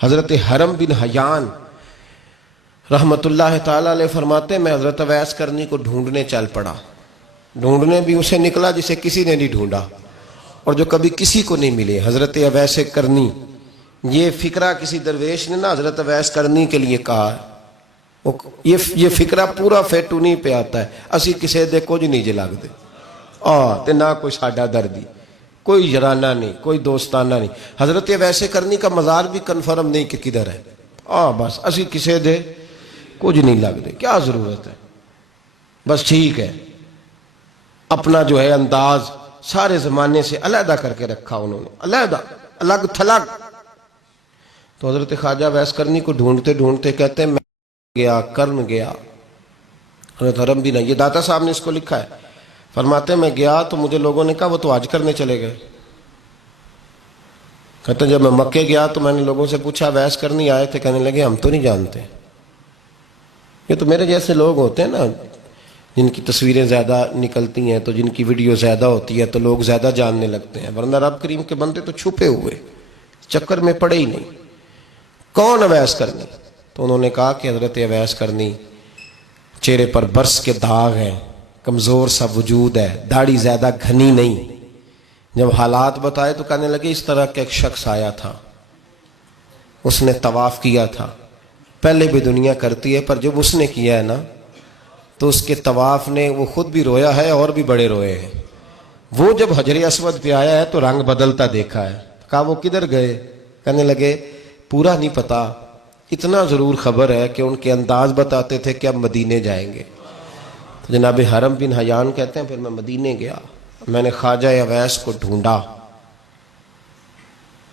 حضرت حرم بن حیان رحمت اللہ تعالیٰ علیہ فرماتے ہیں میں حضرت اویس کرنی کو ڈھونڈنے چل پڑا. ڈھونڈنے بھی اسے نکلا جسے کسی نے نہیں ڈھونڈا اور جو کبھی کسی کو نہیں ملے. حضرت اویس کرنی، یہ فکرہ کسی درویش نے نا حضرت اویس کرنی کے لیے کہا ہے. یہ فکرہ پورا فیٹونی پہ آتا ہے. اسی کسی دے کچھ نہیں جے لگ دے تے نہ کوئی ساڈا دردی، کوئی جرانہ نہیں، کوئی دوستانہ نہیں. حضرت اویس کرنی کا مزار بھی کنفرم نہیں کہ کدھر ہے. بس اسی کسی دے کچھ نہیں لگ دے. کیا ضرورت ہے؟ بس ٹھیک ہے، اپنا جو ہے انداز سارے زمانے سے علیحدہ کر کے رکھا انہوں نے، علیحدہ، الگ تھلگ. تو حضرت خواجہ اویس کرنی کو ڈھونڈتے ڈھونڈتے کہتے ہیں میں گیا، کرن گیا. حضرت حرم بھی نہیں، یہ داتا صاحب نے اس کو لکھا ہے. فرماتے ہیں میں گیا تو مجھے لوگوں نے کہا وہ تو حج کرنے چلے گئے. کہتے ہیں جب میں مکے گیا تو میں نے لوگوں سے پوچھا اویس کرنی آئے تھے؟ کہنے لگے ہم تو نہیں جانتے. یہ تو میرے جیسے لوگ ہوتے ہیں نا جن کی تصویریں زیادہ نکلتی ہیں تو جن کی ویڈیو زیادہ ہوتی ہے تو لوگ زیادہ جاننے لگتے ہیں، ورنہ رب کریم کے بندے تو چھپے ہوئے چکر میں پڑے ہی نہیں. کون اویس کرنی؟ تو انہوں نے کہا کہ حضرت اویس کرنی، چہرے پر برس کے داغ ہیں، کمزور سا وجود ہے، داڑھی زیادہ گھنی نہیں. جب حالات بتائے تو کہنے لگے اس طرح کا ایک شخص آیا تھا، اس نے طواف کیا تھا. پہلے بھی دنیا کرتی ہے پر جب اس نے کیا ہے نا تو اس کے طواف نے وہ خود بھی رویا ہے اور بھی بڑے روئے ہیں. وہ جب حجر اسود پہ آیا ہے تو رنگ بدلتا دیکھا ہے. کہا وہ کدھر گئے؟ کہنے لگے پورا نہیں پتا، اتنا ضرور خبر ہے کہ ان کے انداز بتاتے تھے کہ اب مدینے جائیں گے. تو جناب حرم بن حیان کہتے ہیں پھر میں مدینے گیا، میں نے خواجہ اویس کو ڈھونڈا.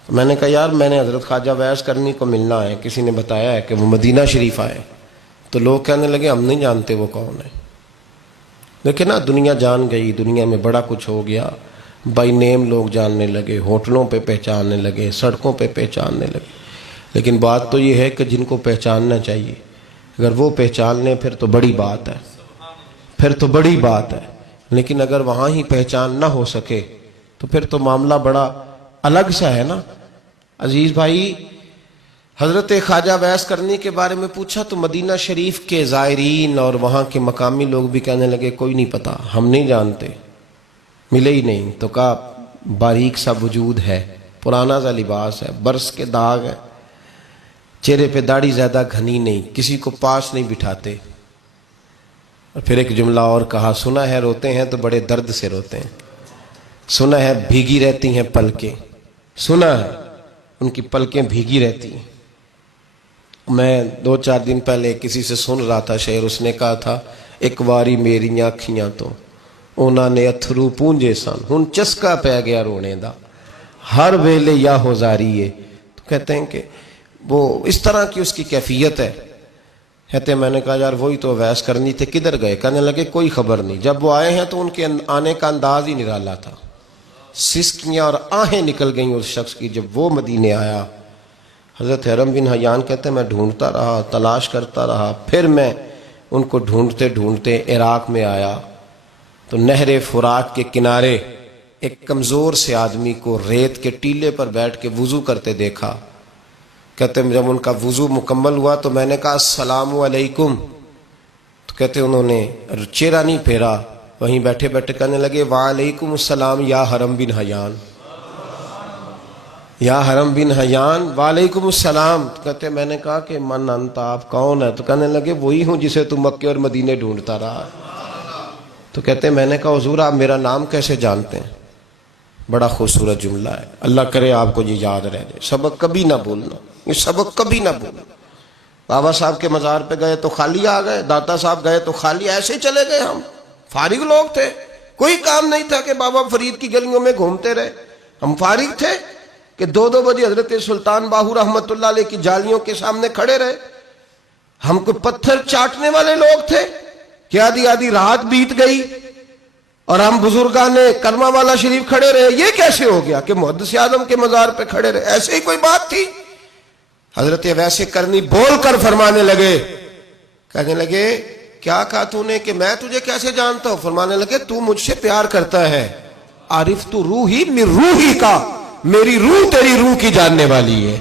میں نے کہا یار میں نے حضرت خواجہ اویس کرنی کو ملنا ہے، کسی نے بتایا ہے کہ وہ مدینہ شریف آئے. تو لوگ کہنے لگے ہم نہیں جانتے وہ کون ہے. لیکن نا دنیا جان گئی، دنیا میں بڑا کچھ ہو گیا، بائی نیم لوگ جاننے لگے، ہوٹلوں پہ پہچاننے لگے، سڑکوں پہ پہچاننے لگے. لیکن بات تو یہ ہے کہ جن کو پہچاننا چاہیے اگر وہ پہچان لیں پھر تو بڑی بات ہے، پھر تو بڑی بات ہے. لیکن اگر وہاں ہی پہچان نہ ہو سکے تو پھر تو معاملہ بڑا الگ سا ہے نا. عزیز بھائی، حضرت خواجہ اویس کرنی کے بارے میں پوچھا تو مدینہ شریف کے زائرین اور وہاں کے مقامی لوگ بھی کہنے لگے کوئی نہیں پتا، ہم نہیں جانتے، ملے ہی نہیں. تو کہا باریک سا وجود ہے، پرانا سا لباس ہے، برس کے داغ ہے، چہرے پہ داڑھی زیادہ گھنی نہیں، کسی کو پاس نہیں بٹھاتے. اور پھر ایک جملہ اور کہا سنا ہے روتے ہیں تو بڑے درد سے روتے ہیں، سنا ہے بھیگی رہتی ہیں پلکیں، سنا ہے ان کی پلکیں بھیگی رہتی ہیں. میں 2-4 دن پہلے کسی سے سن رہا تھا شعر، اس نے کہا تھا ایک واری میری آنکھیاں تو انہوں نے اتھرو پونجے سن ہن چسکا پہ گیا رونے دا ہر ویلے یا ہو زاری ہے. تو کہتے ہیں کہ وہ اس طرح کی اس کی کیفیت ہے. کہتے ہیں میں نے کہا یار وہی تو اویس کرنی تھے، کدھر گئے؟ کہنے لگے کوئی خبر نہیں. جب وہ آئے ہیں تو ان کے آنے کا انداز ہی نرالا تھا، سسکیاں اور آہیں نکل گئیں اس شخص کی جب وہ مدینے آیا. حضرت حرم بن حیان کہتے ہیں میں ڈھونڈتا رہا، تلاش کرتا رہا، پھر میں ان کو ڈھونڈتے ڈھونڈتے عراق میں آیا تو نہر فرات کے کنارے ایک کمزور سے آدمی کو ریت کے ٹیلے پر بیٹھ کے وضو کرتے دیکھا. کہتے ہیں جب ان کا وضو مکمل ہوا تو میں نے کہا السلام علیکم. تو کہتے ہیں انہوں نے چہرہ نہیں پھیرا، وہیں بیٹھے بیٹھے کہنے لگے وعلیکم السلام یا حرم بن حیان، یا حرم بن حیان وعلیکم السلام. تو کہتے ہیں میں نے کہا کہ من انت، آپ کون ہے؟ تو کہنے لگے وہی ہوں جسے تم مکے اور مدینے ڈھونڈتا رہا. تو کہتے ہیں میں نے کہا حضور آپ میرا نام کیسے جانتے ہیں؟ بڑا خوبصورت جملہ ہے، اللہ کرے آپ کو یہ یاد رہ جائے. سبق کبھی نہ بھولنا، یہ سبق کبھی نہ بھولنا. بابا صاحب کے مزار پہ گئے تو خالی آ گئے، داتا صاحب گئے تو خالی، ایسے ہی چلے گئے. ہم فارغ لوگ تھے، کوئی کام نہیں تھا کہ بابا فرید کی گلیوں میں گھومتے رہے. ہم فارغ تھے کہ 2 بجے حضرت سلطان باہو رحمت اللہ علیہ کی جالیوں کے سامنے کھڑے رہے. ہم کو پتھر چاٹنے والے لوگ تھے کہ آدھی رات بیت گئی اور ہم بزرگان کرما والا شریف کھڑے رہے. یہ کیسے ہو گیا کہ محدث اعظم کے مزار پہ کھڑے رہے؟ ایسے ہی کوئی بات تھی؟ حضرت اویس کرنی بول کر فرمانے لگے، کہنے لگے کیا کہا تو نے کہ میں تجھے کیسے جانتا ہوں؟ فرمانے لگے تو مجھ سے پیار کرتا ہے، عارف تو روحی من روحی کا، میری روح تیری روح کی جاننے والی ہے.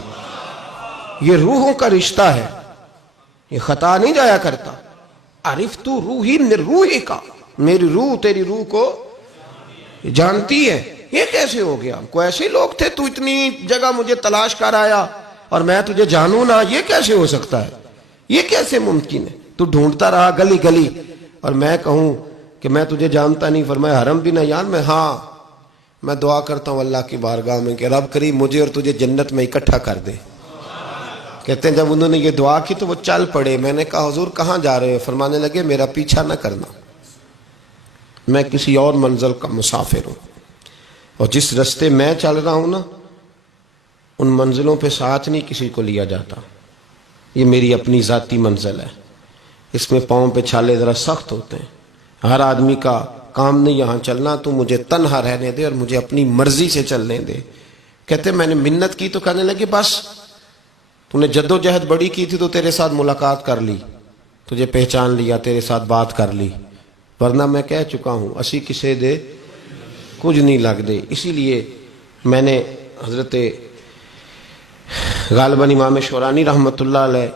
یہ روحوں کا رشتہ ہے، یہ خطا نہیں جایا کرتا. عرفت روحی من روحی کا، میری روح تیری روح کو جانتی ہے. یہ کیسے ہو گیا؟ کوئی ایسے لوگ تھے تو اتنی جگہ مجھے تلاش کر آیا اور میں تجھے جانوں نہ؟ یہ کیسے ہو سکتا ہے؟ یہ کیسے ممکن ہے؟ تو ڈھونڈتا رہا گلی گلی اور میں کہوں کہ میں تجھے جانتا نہیں. فرمایا حرم بھی نہ جان میں، ہاں میں دعا کرتا ہوں اللہ کی بارگاہ میں کہ رب کریم مجھے اور تجھے جنت میں اکٹھا کر دے. کہتے ہیں جب انہوں نے یہ دعا کی تو وہ چل پڑے. میں نے کہا حضور کہاں جا رہے ہو؟ فرمانے لگے میرا پیچھا نہ کرنا، میں کسی اور منزل کا مسافر ہوں، اور جس رستے میں چل رہا ہوں نا ان منزلوں پہ ساتھ نہیں کسی کو لیا جاتا. یہ میری اپنی ذاتی منزل ہے، اس میں پاؤں پہ چھالے ذرا سخت ہوتے ہیں. ہر آدمی کا کام نہیں یہاں چلنا، تو مجھے تنہا رہنے دے اور مجھے اپنی مرضی سے چلنے دے. کہتے میں نے منت کی تو کہنے لگے بس تو نے جد و جہد بڑی کی تھی تو تیرے ساتھ ملاقات کر لی، تجھے پہچان لیا، تیرے ساتھ بات کر لی، ورنہ میں کہہ چکا ہوں اسی کسے دے کچھ نہیں لگ دے. اسی لیے میں نے حضرت غالباً امام شورانی رحمۃ اللہ علیہ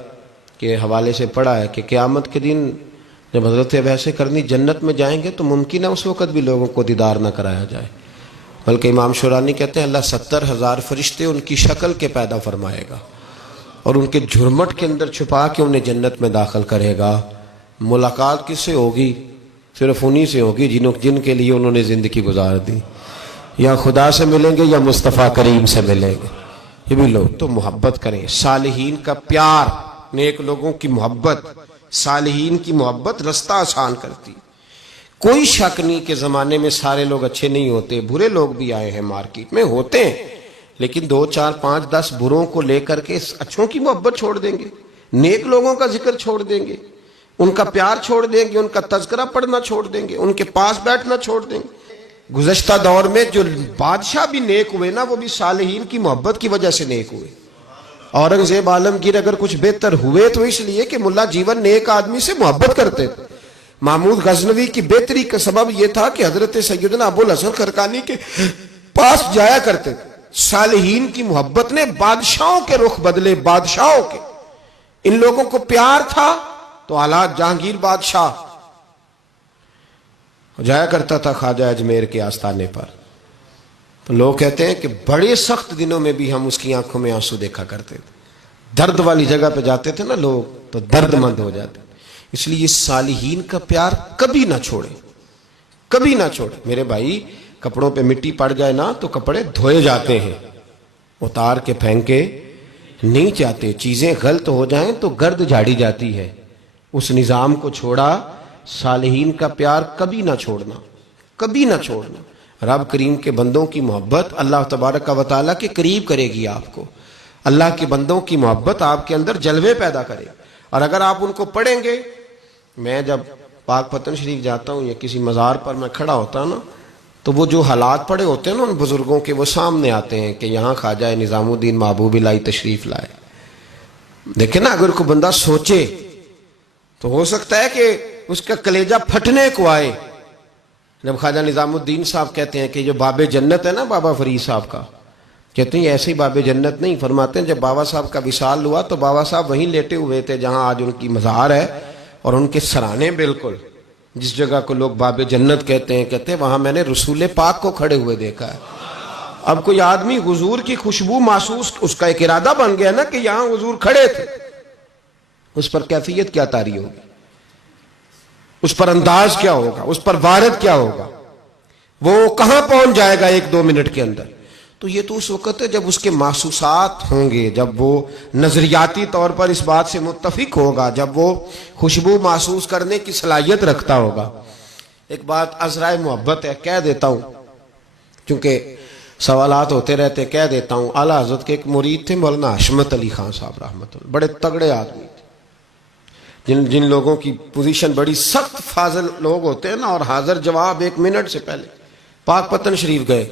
کے حوالے سے پڑھا ہے کہ قیامت کے دن جب حضرت ویسے کرنی جنت میں جائیں گے تو ممکن ہے اس وقت بھی لوگوں کو دیدار نہ کرایا جائے، بلکہ امام شورانی کہتے ہیں اللہ 70,000 فرشتے ان کی شکل کے پیدا فرمائے گا اور ان کے جھرمٹ کے اندر چھپا کے انہیں جنت میں داخل کرے گا. ملاقات کس سے ہوگی؟ صرف انہی سے ہوگی جن کے لیے انہوں نے زندگی گزار دی. یا خدا سے ملیں گے یا مصطفیٰ کریم سے ملیں گے. یہ بھی لوگ تو محبت کریں. صالحین کا پیار، نیک لوگوں کی محبت، صالحین کی محبت رستہ آسان کرتی. کوئی شک نہیں کہ زمانے میں سارے لوگ اچھے نہیں ہوتے، برے لوگ بھی آئے ہیں مارکیٹ میں، ہوتے ہیں، لیکن 2 4 5 10 بروں کو لے کر کے اچھوں کی محبت چھوڑ دیں گے، نیک لوگوں کا ذکر چھوڑ دیں گے، ان کا پیار چھوڑ دیں گے، ان کا تذکرہ پڑھنا چھوڑ دیں گے، ان کے پاس بیٹھنا چھوڑ دیں گے. گزشتہ دور میں جو بادشاہ بھی نیک ہوئے نا وہ بھی صالحین کی محبت کی وجہ سے نیک ہوئے. اورنگزیب عالمگیر اگر کچھ بہتر ہوئے تو اس لیے کہ ملا جیون نیک آدمی سے محبت کرتے تھے. محمود غزنوی کی بہتری کا سبب یہ تھا کہ حضرت سیدنا ابوالحسن خرقانی کے پاس جایا کرتے تھے. صالحین کی محبت نے بادشاہوں کے رخ بدلے، بادشاہوں کے. ان لوگوں کو پیار تھا تو حالات جہانگیر بادشاہ جایا کرتا تھا خواجہ اجمیر کے آستانے پر، تو لوگ کہتے ہیں کہ بڑے سخت دنوں میں بھی ہم اس کی آنکھوں میں آنسو دیکھا کرتے تھے. درد والی جگہ پہ جاتے تھے نا لوگ تو درد مند ہو جاتے. اس لیے صالحین کا پیار کبھی نہ چھوڑے، کبھی نہ چھوڑے. میرے بھائی کپڑوں پہ مٹی پڑ جائے نا تو کپڑے دھوئے جاتے ہیں، اتار کے پھینکے نہیں چاہتے. چیزیں غلط ہو جائیں تو گرد جھاڑی جاتی ہے. اس نظام کو چھوڑا. صالحین کا پیار کبھی نہ چھوڑنا، کبھی نہ چھوڑنا. رب کریم کے بندوں کی محبت اللہ تبارک و تعالیٰ کے قریب کرے گی آپ کو. اللہ کے بندوں کی محبت آپ کے اندر جلوے پیدا کرے. اور اگر آپ ان کو پڑھیں گے، میں جب پاک پتن شریف جاتا ہوں یا کسی مزار پر میں کھڑا ہوتا ہوں نا تو وہ جو حالات پڑے ہوتے ہیں نا ان بزرگوں کے وہ سامنے آتے ہیں کہ یہاں خواجہ نظام الدین محبوب الہی تشریف لائے. دیکھیں نا اگر کوئی بندہ سوچے تو ہو سکتا ہے کہ اس کا کلیجہ پھٹنے کو آئے. جب خواجہ نظام الدین صاحب کہتے ہیں کہ جو باب جنت ہے نا بابا فرید صاحب کا، کہتے ہیں یہ ایسے ہی باب جنت نہیں. فرماتے ہیں جب بابا صاحب کا وصال ہوا تو بابا صاحب وہیں لیٹے ہوئے تھے جہاں آج ان کی مزار ہے، اور ان کے سرانے بالکل جس جگہ کو لوگ باب جنت کہتے ہیں وہاں میں نے رسول پاک کو کھڑے ہوئے دیکھا ہے. اب کوئی آدمی حضور کی خوشبو محسوس، اس کا ایک ارادہ بن گیا نا کہ یہاں حضور کھڑے تھے، اس پر کیفیت کیا طاری ہوگی، اس پر انداز کیا ہوگا، اس پر وارد کیا ہوگا، وہ کہاں پہنچ جائے گا 1-2 منٹ کے اندر. تو یہ تو اس وقت ہے جب اس کے محسوسات ہوں گے، جب وہ نظریاتی طور پر اس بات سے متفق ہوگا، جب وہ خوشبو محسوس کرنے کی صلاحیت رکھتا ہوگا. ایک بات عذرائے محبت ہے، کہہ دیتا ہوں کیونکہ سوالات ہوتے رہتے، کہہ دیتا ہوں. اعلیٰ حضرت کے ایک مرید تھے مولانا حشمت علی خان صاحب رحمۃ اللہ، بڑے تگڑے آدمی تھے. جن لوگوں کی پوزیشن بڑی سخت فاضل لوگ ہوتے ہیں نا، اور حاضر جواب 1 منٹ سے پہلے. پاک پتن شریف گئے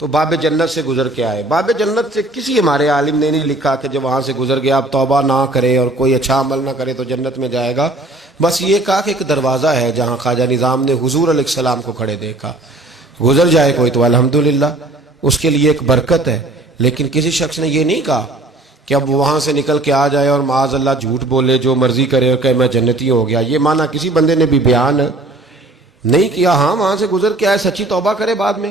تو باب جنت سے گزر کے آئے. باب جنت سے کسی ہمارے عالم نے نہیں لکھا کہ جب وہاں سے گزر گیا اب توبہ نہ کرے اور کوئی اچھا عمل نہ کرے تو جنت میں جائے گا. بس یہ کہا کہ ایک دروازہ ہے جہاں خواجہ نظام نے حضور علیہ السلام کو کھڑے دیکھا، گزر جائے کوئی تو الحمدللہ اس کے لیے ایک برکت ہے. لیکن کسی شخص نے یہ نہیں کہا کہ اب وہاں سے نکل کے آ جائے اور معاذ اللہ جھوٹ بولے، جو مرضی کرے اور کہ میں جنتی ہو گیا، یہ معنی کسی بندے نے بھی بیان نہیں کیا۔ ہاں وہاں سے گزر کے آئے، سچی توبہ کرے، بعد میں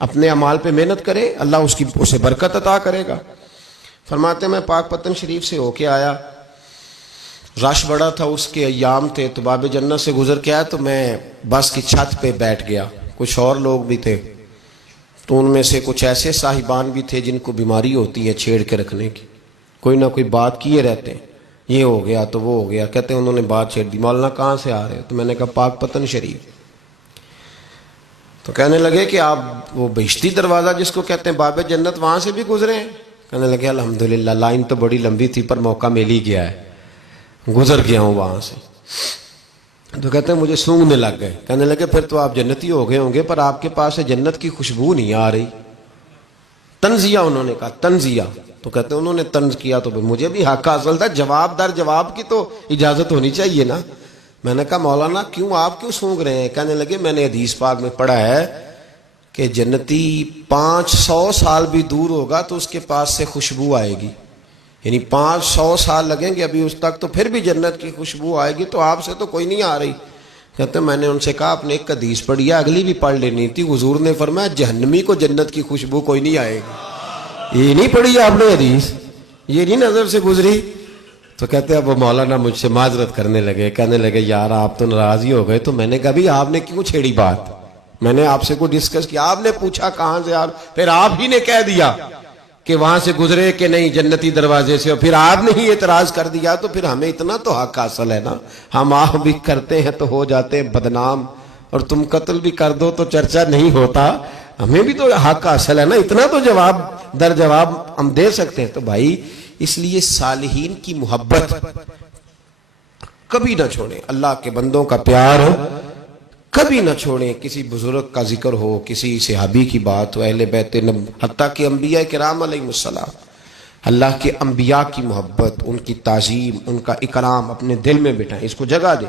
اپنے اعمال پہ محنت کرے، اللہ اسے برکت عطا کرے گا۔ فرماتے ہیں میں پاک پتن شریف سے ہو کے آیا، رش بڑا تھا، اس کے ایام تھے، تو باب جنت سے گزر کے آیا تو میں بس کی چھت پہ بیٹھ گیا۔ کچھ اور لوگ بھی تھے، تو ان میں سے کچھ ایسے صاحبان بھی تھے جن کو بیماری ہوتی ہے چھیڑ کے رکھنے کی، کوئی نہ کوئی بات کیے رہتے ہیں، یہ ہو گیا تو وہ ہو گیا، کہتے ہیں انہوں نے بات چھیڑ دی، مولانا کہاں سے آ رہے ہو؟ تو میں نے کہا پاک پتن شریف۔ تو کہنے لگے کہ آپ وہ بہشتی دروازہ جس کو کہتے ہیں باب جنت، وہاں سے بھی گزرے ہیں؟ کہنے لگے الحمدللہ، لائن تو بڑی لمبی تھی پر موقع مل ہی گیا ہے، گزر گیا ہوں وہاں سے۔ تو کہتے ہیں مجھے سونگنے لگ گئے۔ کہنے لگے پھر تو آپ جنتی ہو گئے ہوں گے، پر آپ کے پاس سے جنت کی خوشبو نہیں آ رہی۔ تنزیہ، انہوں نے کہا تنزیہ۔ تو کہتے ہیں انہوں نے طنز کیا تو مجھے بھی حق حاصل تھا، جواب در جواب کی تو اجازت ہونی چاہیے نا۔ میں نے کہا مولانا کیوں، آپ کیوں سونگ رہے ہیں؟ کہنے لگے میں نے حدیث پاک میں پڑھا ہے کہ جنتی 500 سال بھی دور ہوگا تو اس کے پاس سے خوشبو آئے گی، یعنی 500 سال لگیں گے ابھی اس تک، تو پھر بھی جنت کی خوشبو آئے گی، تو آپ سے تو کوئی نہیں آ رہی۔ کہتے ہیں میں نے ان سے کہا آپ نے ایک حدیث پڑھی ہے، اگلی بھی پڑھ لینی تھی، حضور نے فرمایا جہنمی کو جنت کی خوشبو کوئی نہیں آئے گی۔ یہ نہیں پڑھی آپ نے حدیث، یہ نہیں نظر سے گزری؟ تو کہتے ہیں اب وہ مولانا مجھ سے معذرت کرنے لگے، کہنے لگے یار آپ تو ناراض ہی ہو گئے۔ تو میں نے کہا بھی آپ نے کیوں چھیڑی بات؟ میں نے آپ سے کوئی ڈسکس کیا؟ آپ نے پوچھا کہاں سے، پھر آپ ہی نے کہہ دیا کہ وہاں سے گزرے کہ نہیں جنتی دروازے سے، اور پھر آپ نے ہی اعتراض کر دیا، تو پھر ہمیں اتنا تو حق حاصل ہے نا۔ ہم آپ بھی کرتے ہیں تو ہو جاتے ہیں بدنام، اور تم قتل بھی کر دو تو چرچا نہیں ہوتا، ہمیں بھی تو حق حاصل ہے نا، اتنا تو جواب در جواب ہم دے سکتے ہیں۔ تو بھائی اس لیے صالحین کی محبت کبھی نہ چھوڑیں، اللہ کے بندوں کا پیار کبھی نہ چھوڑیں، کسی بزرگ کا ذکر ہو، کسی صحابی کی بات ہو، اہل بیت حتیٰ کہ انبیاء کرام علیہ السلام، اللہ کے انبیاء کی محبت، ان کی تعظیم، ان کا اکرام اپنے دل میں بٹھائیں، اس کو جگہ دیں۔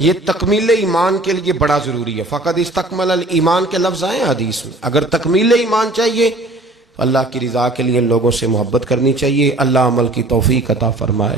یہ تکمیل ایمان کے لیے بڑا ضروری ہے۔ فقد استکمل الایمان کے لفظ آئے حدیث میں، اگر تکمیل ایمان چاہیے تو اللہ کی رضا کے لیے لوگوں سے محبت کرنی چاہیے۔ اللہ عمل کی توفیق عطا فرمائے۔